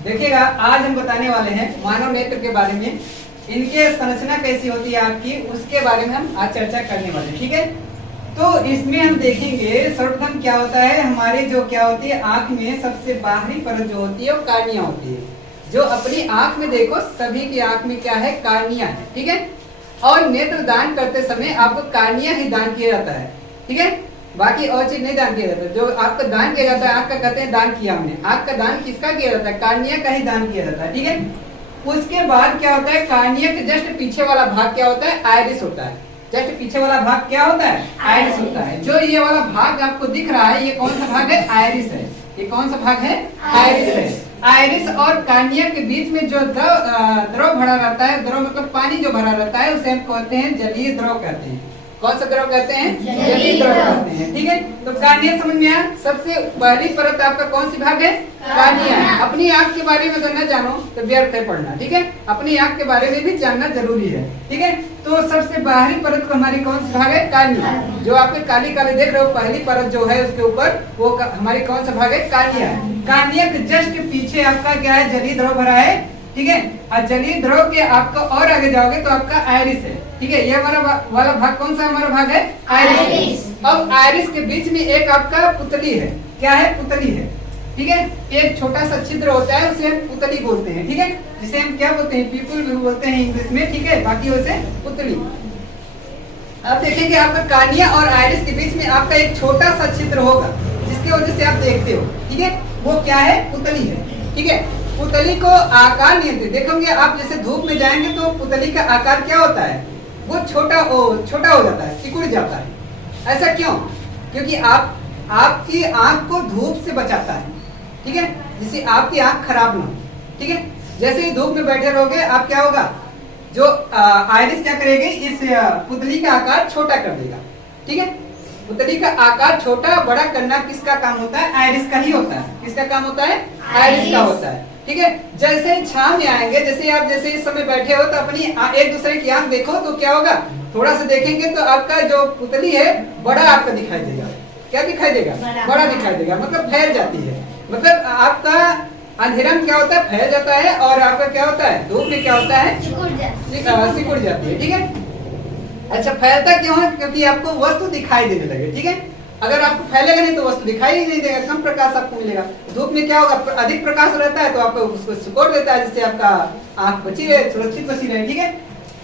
देखिएगा, आज हम बताने वाले हैं मानव नेत्र के बारे में। इनके संरचना कैसी होती है आपकी, उसके बारे में हम आज चर्चा करने वाले हैं। ठीक है, तो इसमें हम देखेंगे सर्वप्रथम क्या होता है। हमारे जो क्या होती है आंख में सबसे बाहरी परत जो होती है वो कार्निया होती है। जो अपनी आंख में देखो, सभी की आंख में क्या है, कार्निया है। ठीक है, और नेत्र दान करते समय आपको कार्निया ही दान किया जाता है। ठीक है, बाकी और चीज नहीं दान किया जाता। जो आपका दान किया जाता है, आंख का कहते हैं दान किया हमने। आंख का दान किसका किया जाता है, कार्निया का ही दान किया जाता है। ठीक है, उसके बाद क्या होता है, कार्निया के जस्ट पीछे वाला भाग क्या होता है, आइरिस होता है। जस्ट पीछे वाला भाग क्या होता है, आइरिस होता है। जो ये वाला भाग आपको दिख रहा है, ये कौन सा भाग है, आइरिस है। ये कौन सा भाग है, आइरिस है। आइरिस और कार्निया के बीच में जो द्रव भरा रहता है, द्रव मतलब पानी जो भरा रहता है, उसे हम कहते हैं जलीय द्रव कहते हैं। कौन सा द्रव कहते हैं, जलीय द्रव कहते हैं। ठीक है, तो कार्निया समझ में आया। सबसे पहली परत आपका कौन सी भाग है, कार्निया है। अपनी आंख के बारे में अगर न जानो तो व्यर्थ है पढ़ना। ठीक है, अपनी आंख के बारे में भी जानना जरूरी है। ठीक है, तो सबसे बाहरी परत हमारी कौन सी भाग है, कार्निया। जो आपके काली काली देख रहे हो, पहली परत जो है उसके ऊपर, वो हमारी कौन सा भाग है, कार्निया है। कार्निया के जस्ट पीछे आपका क्या है, जलीय द्रव भरा है। ठीक है, और जलीय द्रव के आपका और आगे जाओगे तो आपका आइरिस है। ठीक है, ये हमारा वाला भाग कौन सा हमारा भाग है, आइरिस। अब आइरिस के बीच में एक आपका पुतली है। क्या है, पुतली है। ठीक है, एक छोटा सा छिद्र होता है, उसे हम पुतली बोलते हैं। ठीक है, जिसे हम क्या बोलते हैं, पीपल भी बोलते हैं इंग्लिश में। ठीक है, बाकी उसे पुतली। अब देखेंगे आपका कार्निया और आइरिस के बीच में आपका एक छोटा सा छिद्र होगा, जिसकी वजह से आप देखते हो। ठीक है, वो क्या है, पुतली है। ठीक है, पुतली को आकार नियंत्रित देखोगे आप, जैसे धूप में जाएंगे तो पुतली का आकार क्या होता है, वो छोटा हो जाता है, सिकुड़ जाता है। ऐसा क्यों, क्योंकि आपकी आंख को धूप से बचाता है। ठीक है, जिससे आपकी आंख खराब ना हो। ठीक है, जैसे ही धूप में बैठे रहोगे आप क्या होगा, जो आइरिस क्या करेगी, इस पुतली का आकार छोटा कर देगा। ठीक है, पुतली का आकार छोटा बड़ा करना किसका काम होता है, आइरिस का ही होता है। किसका काम होता है, आइरिस का होता है। ठीक है, जैसे ही छांव में आएंगे, जैसे इस समय बैठे हो तो अपनी एक दूसरे की आंख देखो तो क्या होगा, थोड़ा सा देखेंगे तो आपका जो पुतली है बड़ा आपका दिखाई देगा। क्या दिखाई देगा, बड़ा दिखाई देगा, मतलब फैल जाती है। मतलब आपका अंधेरा में क्या होता है, फैल जाता है, और आपका क्या होता है, धूप में क्या होता है, सिकुड़ जाती है। ठीक है, अच्छा फैलता क्यों है, क्योंकि आपको वस्तु दिखाई देने लगे। ठीक है, अगर आपको फैलेगा नहीं तो वस्तु दिखाई ही नहीं देगा, कम प्रकाश आपको मिलेगा। धूप में क्या होगा, अधिक प्रकाश रहता है तो आपको उसको सिकोड़ देता है, जिससे आपका आंख बची रहे, सुरक्षित बची रहे। ठीक है,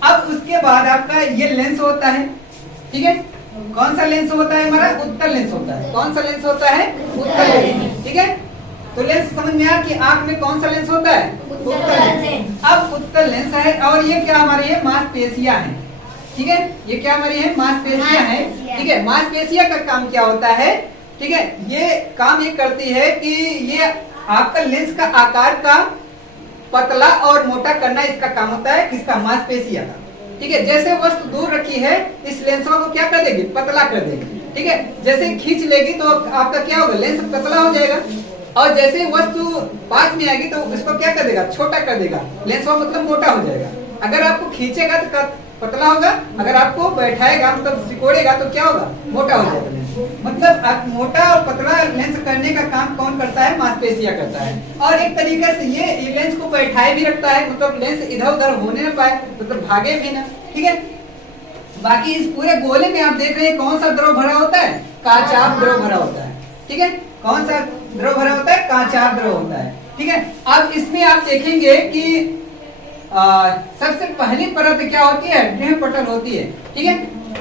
अब उसके बाद आपका ये लेंस होता है। ठीक है, कौन सा लेंस होता है हमारा, उत्तल लेंस होता है। कौन सा लेंस होता है, उत्तल लेंस। ठीक है, तो लेंस समझ में आया कि आंख में कौन सा लेंस होता है, उत्तल लेंस। अब उत्तल लेंस है, और ये क्या हमारी है, मांसपेशियां हैं। ठीक है, ये क्या हमारी है, मांसपेशियां हैं। ठीक है, मांसपेशियां का काम क्या होता है, ठीक है, ये काम ये करती है कि ये आपका लेंस का आकार का पतला और मोटा करना इसका काम होता है, किसका, मांसपेशियां का। ठीक है, जैसे वस्तु दूर रखी है, इस लेंसों को क्या कर देगी, पतला कर देगी। ठीक है, जैसे खींच लेगी तो आपका क्या होगा, लेंस पतला हो जाएगा, और जैसे वस्तु पास में आएगी तो इसको क्या कर देगा, छोटा कर देगा, लेंस मतलब मोटा हो जाएगा। अगर आपको खींचेगा तो पतला होगा, अगर आपको बैठाएगा मतलब सिकोड़ेगा तो क्या होगा, मोटा हो जाएगा लेंस। मतलब मोटा और पतला लेंस करने का काम कौन करता है, मांसपेशियां करता है। और एक तरीके से ये लेंस को बैठाए भी रखता है, मतलब लेंस इधर उधर होने न पाए, मतलब भागे भी ना। ठीक है, बाकी इस पूरे गोले में आप देख रहे हैं कौन सा द्रव भरा होता है, काचाभ द्रव भरा होता है। ठीक है, कौन सा द्रव भरा होता है, काचाभ द्रव होता है। ठीक है, अब इसमें आप देखेंगे कि सबसे पहली परत क्या होती है, देह पटल होती है। ठीक है,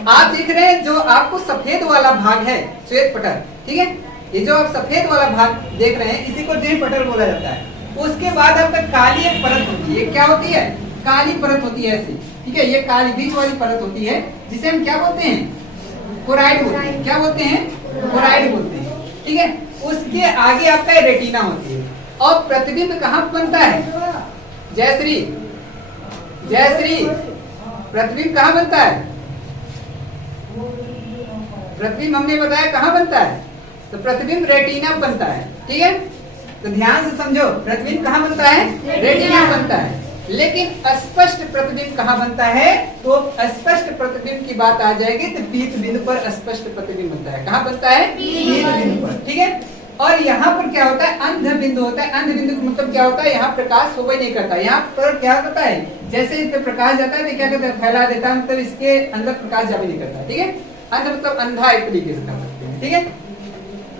आप देख रहे हैं जो आपको सफेद वाला भाग है, श्वेत पटल। ठीक है, ये जो आप सफेद वाला भाग देख रहे हैं, इसी को देह पटल बोला जाता है। उसके बाद आपका काली एक परत होती है, क्या होती है, काली परत होती है ऐसी। ठीक है, ये काली बीच वाली परत होती है, जिसे हम क्या बोलते हैं, कोराइड बोलते हैं। क्या बोलते हैं, कोराइड बोलते हैं। ठीक है, उसके आगे आपका रेटिना होती है। और प्रतिबिंब कहाँ बनता है, जयश्री, प्रतिबिंब कहाँ बनता है, प्रतिबिंब हमने बताया कहाँ बनता है, तो प्रतिबिंब रेटिना बनता है। ठीक है, तो ध्यान से समझो, प्रतिबिंब कहाँ बनता है, रेटिना बनता है। लेकिन स्पष्ट प्रतिबिंब कहाँ बनता है, तो स्पष्ट प्रतिबिंब की बात आ जाएगी तो पीत बिंदु पर स्पष्ट प्रतिबिंब बनता है। कहाँ बनता है, पीत बिंदु पर। ठीक है, और यहाँ पर क्या होता है, अंध बिंदु होता है। अंध बिंदु का मतलब क्या होता है, यहाँ प्रकाश हो ही नहीं करता। यहाँ पर क्या होता है, जैसे इस पे प्रकाश जाता है तो क्या करता है, फैला देता है, मतलब इसके अंदर प्रकाश जा भी नहीं करता। ठीक है, अंध मतलब अंधा एक तरीके से कर सकते हैं। ठीक है,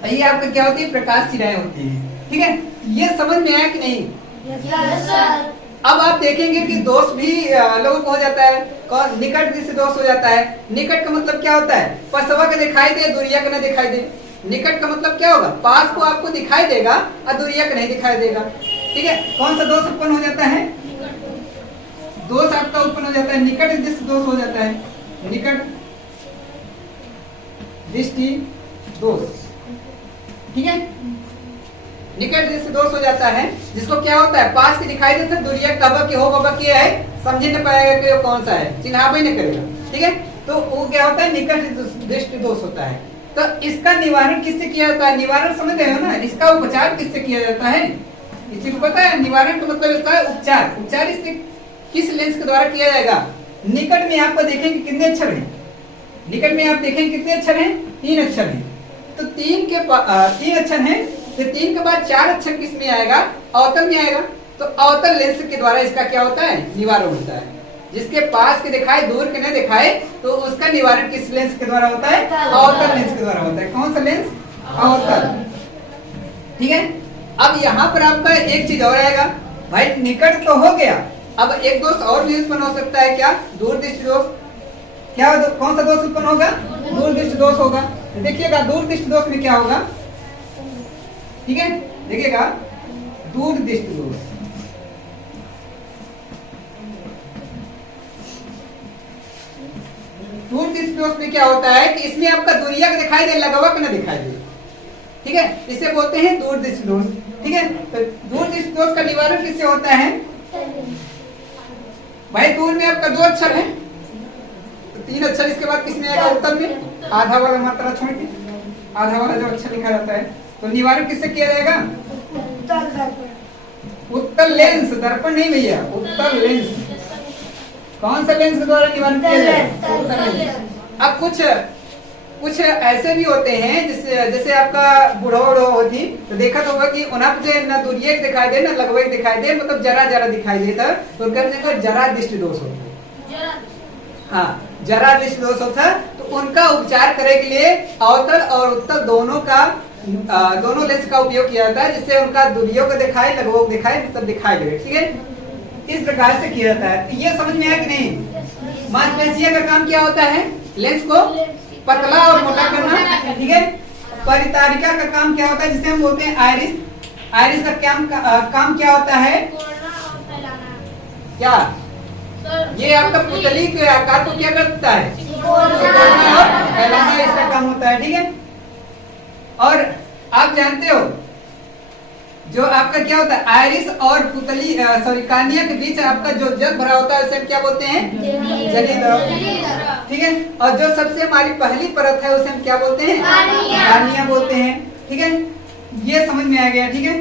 ये आपका क्या होती है, प्रकाश सिराएं होती है। ठीक है, ये समझ में आया कि नहीं? अब आप देखेंगे कि दोष भी लोगों को हो जाता है। कौन? निकट दृष्टि दोष हो जाता है। निकट का मतलब क्या होता है, पसवा के दिखाई दे, दूरिया का न दिखाई दे। निकट का मतलब क्या होगा, पास को आपको दिखाई देगा और दूरिया का नहीं दिखाई देगा। ठीक है, कौन सा दोष उत्पन्न हो जाता है, दोष आपका उत्पन्न हो जाता है, निकट दृष्टि दोष हो जाता है। निकट दृष्टि दोष, ठीक है, निकट दृष्टि दोष हो जाता है, जिसको क्या होता है, पास की दिखाई देता है, दूरिया कब की हो बाबा की है, समझ नहीं पाएगा कि वो कौन सा है, चिन्हा भी नहीं करेगा। ठीक है, तो वो क्या होता है, निकट दृष्टि दोष होता है। तो इसका निवारण किससे किया जाता है, निवारण समझ रहे हो ना, इसका उपचार किससे किया जाता है, इसी को पता है। निवारण का मतलब होता है उपचार। उपचार इससे किस लेंस के द्वारा किया जाएगा। निकट में आपको देखेंगे कितने अक्षर हैं, निकट में आप देखेंगे कितने अक्षर हैं, 3 अक्षर हैं। तो 3 अक्षर हैं, तो 3 के बाद 4 अक्षर किस में आएगा, अवतल में आएगा। तो अवतल लेंस के द्वारा इसका क्या होता है, निवारण होता है। जिसके पास के दिखाए, दूर के न दिखाए, तो उसका निवारण किस लेंस के द्वारा होता है, अवतल लेंस के द्वारा होता है। कौन सा लेंस, अवतल। ठीक है, अब यहाँ पर आपका एक चीज और आएगा भाई, निकट तो हो गया, अब एक दोष और भी उत्पन्न हो सकता है, क्या, दूर दृष्टि दोष। क्या कौन सा दोष उत्पन्न होगा, दूर दृष्टि दोष होगा। देखिएगा दूर दृष्टि दोष में क्या होगा, ठीक है, देखिएगा दूर दृष्टि दोष, दूर दृष्टि दोष में क्या होता है कि इसमें आपका दूरिया का दिखाई दे, लगभग न दिखाई दे। ठीक है, इसे बोलते हैं दूर दृष्टि दोष। ठीक है, तो दूर दृष्टि दोष का निवारण किससे होता है भाई, दूर में आपका 2 अक्षर है, तो 3 अक्षर इसके बाद किसमें आएगा, उत्तर में, आधा वाला मात्रा छोड़ के आधा वाला जो अक्षर लिखा जाता है। तो निवारण किससे किया जाएगा, उत्तल लेंस, दर्पण नहीं भैया, उत्तल लेंस। कौन सा लेंस के द्वारा निवारण किया जाएगा, उत्तल लेंस। अब कुछ ऐसे भी होते हैं, जैसे आपका बुढ़ो होती, तो देखा तो होगा कि उन्हें जो न दूरिया दिखाई दे, न लगभग दिखाई दे, मतलब जरा दिखाई देता, तो उनका जरा दृष्टि दोष होता है। हाँ, जरा दृष्टि दोष होता है। तो उनका उपचार करने के लिए अवतल और उत्तल दोनों लेंस का उपयोग किया जाता है, जिससे उनका दूरियों को दिखाए, लगभग दिखाए, मतलब दिखाई दे। ठीक है, इस प्रकार से किया जाता है। तो ये समझ में आया कि नहीं। मांसपेशियों का काम क्या होता है, लेंस को पतला और मोटा करना। ठीक है, परितारिका का काम क्या होता है, जिसे हम बोलते हैं आयरिस। आयरिस का काम क्या होता है, क्या, ये आपका पुतली के आकार को क्या करता है, सिकोड़ना और फैलाना, इसका काम होता है। ठीक है, और आप जानते हो जो आपका क्या होता है, आयरिस और पुतली कार्निया के बीच आपका जो जल भरा होता है, उसे हम क्या बोलते हैं, जलीय द्रव। ठीक है, और जो सबसे हमारी पहली परत है, उसे हम क्या बोलते हैं, कार्निया बोलते हैं। ठीक है, ये समझ में आ गया। ठीक है,